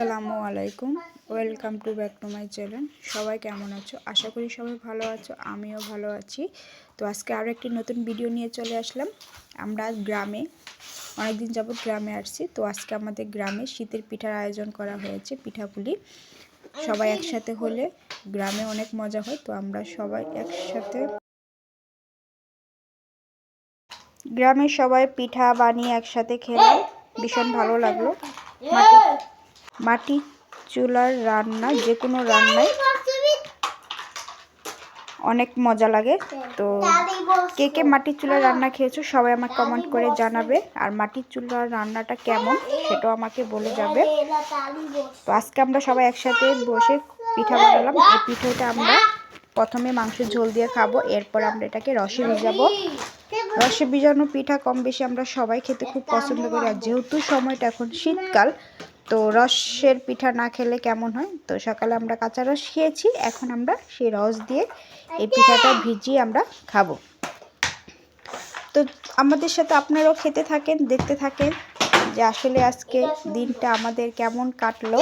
আসসালামু আলাইকুম, welcome to back to my channel. সবাই কেমন আছো? আশা করি সবাই ভালো আছো, আমিও ভালো আছি। তো আজকে আরও একটি নতুন ভিডিও নিয়ে চলে আসলাম। আমরা গ্রামে অনেকদিন যাবত গ্রামে আসছি। তো আজকে আমাদের গ্রামে শীতের পিঠার আয়োজন করা হয়েছে, পিঠাপুলি। সবাই একসাথে হলে গ্রামে অনেক মজা হয়। তো আমরা সবাই একসাথে গ্রামের সবাই পিঠা বানিয়ে একসাথে খেলাম, ভীষণ ভালো লাগলো। মাটির চুলার রান্না, যে কোনো রান্নাই অনেক মজা লাগে। তো কে কে মাটির চুলার রান্না খেয়েছো সবাই আমাকে কমেন্ট করে জানাবে, আর মাটির চুলার রান্নাটা কেমন সেটাও আমাকে বলে যাবে। তো আজকে আমরা সবাই একসাথে বসে পিঠা বানালাম। এই পিঠাটা আমরা প্রথমে মাংসের ঝোল দিয়ে খাবো, এরপর আমরা এটাকে রসে ভিজাবো। রসে ভিজানো পিঠা কম বেশি আমরা সবাই খেতে খুব পছন্দ করি, আর যেহেতু সময়টা এখন শীতকাল, তো রসের পিঠা না খেলে কেমন হয়। তো সকালে আমরা কাঁচা রস খেয়েছি, এখন আমরা সেই রস দিয়ে এই পিঠাটা ভিজিয়ে আমরা খাবো। তো আমাদের সাথে আপনারাও খেতে থাকেন, দেখতে থাকেন যে আসলে আজকে দিনটা আমাদের কেমন কাটলো।